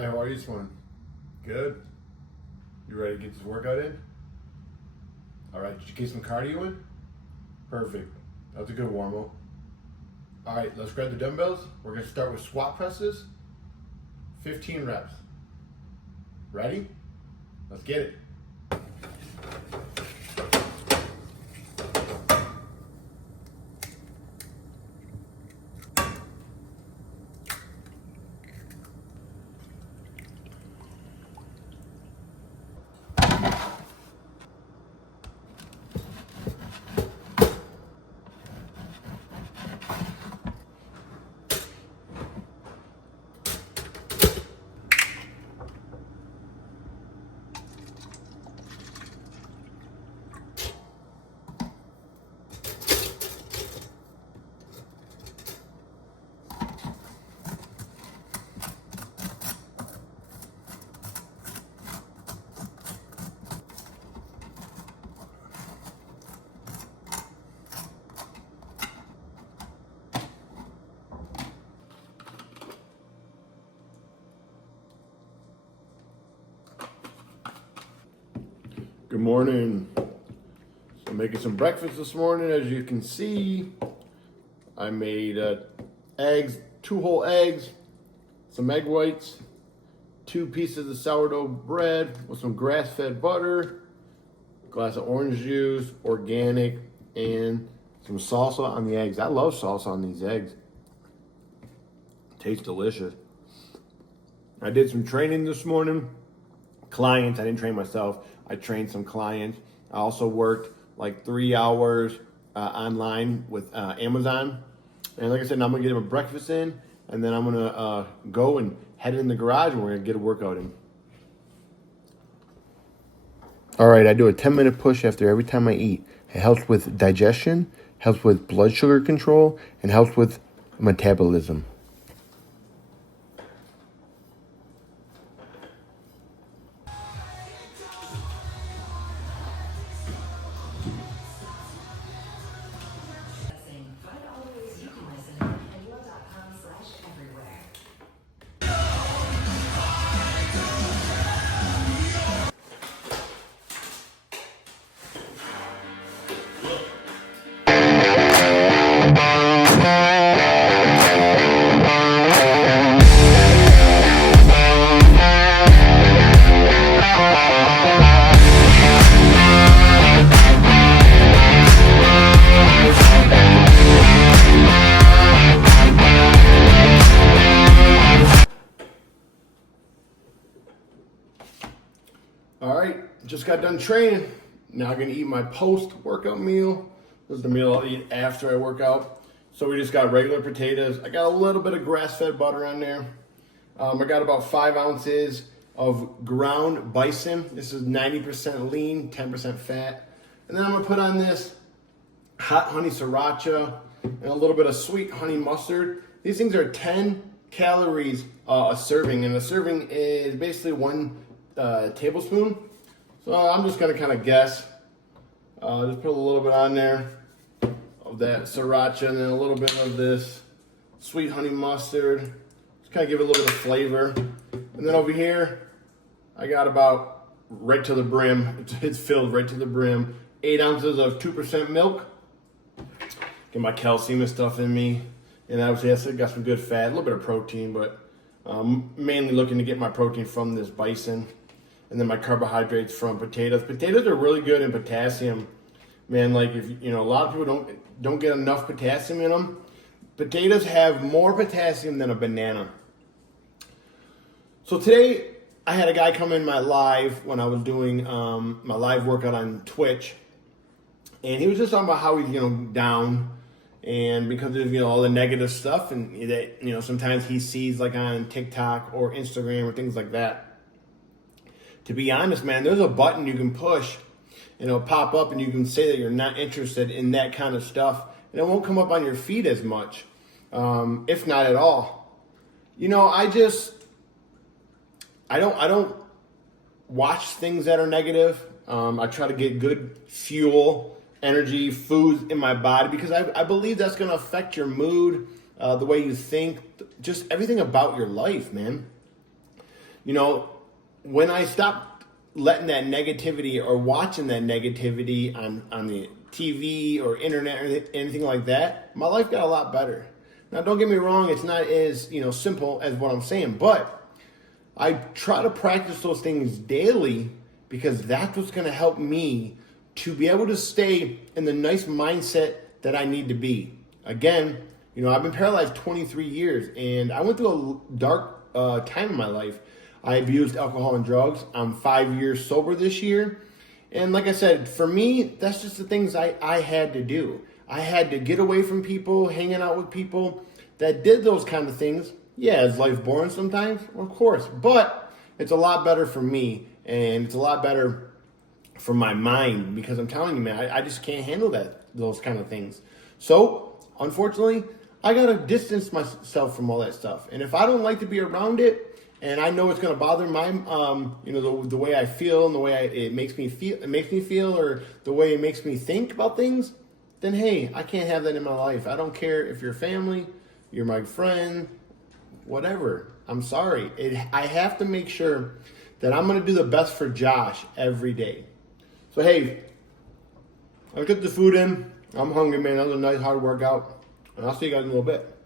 Hi, how are you this morning? Good? You ready to get this workout in? Alright, did you get some cardio in? Perfect. That's a good warm-up. Alright, let's grab the dumbbells. We're going to start with squat presses. 15 reps. Ready? Let's get it. Good morning. So making some breakfast this morning. As you can see, I made eggs, 2 whole eggs, some egg whites, 2 pieces of sourdough bread with some grass-fed butter, a glass of orange juice, organic, and some salsa on the eggs. I love salsa on these eggs. Tastes delicious. I did some training this morning. Clients, I didn't train myself. I trained some clients. I also worked like 3 hours online with Amazon. And like I said, now I'm gonna get him a breakfast in, and then I'm gonna go and head in the garage and we're gonna get a workout in. All right, I do a 10-minute push after every time I eat. It helps with digestion, helps with blood sugar control, and helps with metabolism. All right, just got done training. Now I'm gonna eat my post-workout meal. This is the meal I'll eat after I work out. So we just got regular potatoes. I got a little bit of grass-fed butter on there. I got about 5 ounces of ground bison. This is 90% lean, 10% fat. And then I'm gonna put on this hot honey sriracha and a little bit of sweet honey mustard. These things are 10 calories a serving, and a serving is basically 1 tablespoon. So I'm just gonna kind of guess. Just put a little bit on there of that sriracha and then a little bit of this sweet honey mustard. Just kind of give it a little bit of flavor. And then over here, I got about right to the brim. It's filled right to the brim. 8 ounces of 2% milk. Get my calcium and stuff in me. And obviously I got some good fat, a little bit of protein, but mainly looking to get my protein from this bison. And then my carbohydrates from potatoes. Potatoes are really good in potassium. Man, like if you know, a lot of people don't get enough potassium in them. Potatoes have more potassium than a banana. So today I had a guy come in my live when I was doing my live workout on Twitch, and he was just talking about how he's down, and because of all the negative stuff, and that sometimes he sees like on TikTok or Instagram or things like that. To be honest, man, there's a button you can push and it'll pop up and you can say that you're not interested in that kind of stuff, and it won't come up on your feed as much, if not at all. I don't watch things that are negative. I try to get good fuel, energy, food in my body, because I believe that's going to affect your mood, the way you think, just everything about your life, man. you know, when I stopped letting that negativity or watching that negativity on the TV or internet or anything like that, my life got a lot better. Now, don't get me wrong, it's not as, you know, simple as what I'm saying, but I try to practice those things daily because that's what's going to help me to be able to stay in the nice mindset that I need to be. Again, you know, I've been paralyzed 23 years and I went through a dark time in my life. I abused alcohol and drugs. I'm 5 years sober this year. And like I said, for me, that's just the things I had to do. I had to get away from people, hanging out with people that did those kind of things. Yeah, is life boring sometimes? Well, of course. But it's a lot better for me and it's a lot better for my mind because I'm telling you, man, I just can't handle those kind of things. So, unfortunately, I got to distance myself from all that stuff. And if I don't like to be around it, and I know it's going to bother my, you know, the way I feel and the way it makes me feel, or the way it makes me think about things, then hey, I can't have that in my life. I don't care if you're family, you're my friend, whatever. I'm sorry. I have to make sure that I'm going to do the best for Josh every day. So hey, I took the food in. I'm hungry, man. That was a nice hard workout, and I'll see you guys in a little bit.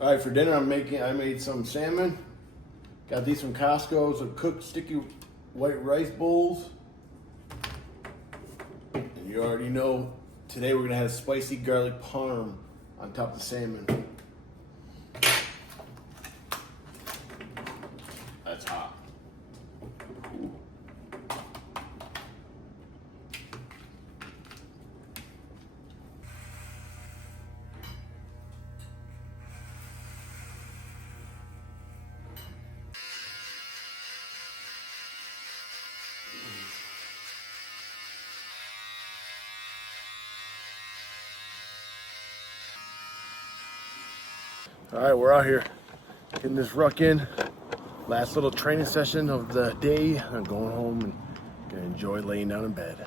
All right, for dinner I made some salmon. Got these from Costco, some cooked sticky white rice bowls. And you already know, today we're gonna have spicy garlic parm on top of the salmon. That's hot. All right, we're out here getting this ruck in. Last little training session of the day. I'm going home and gonna enjoy laying down in bed.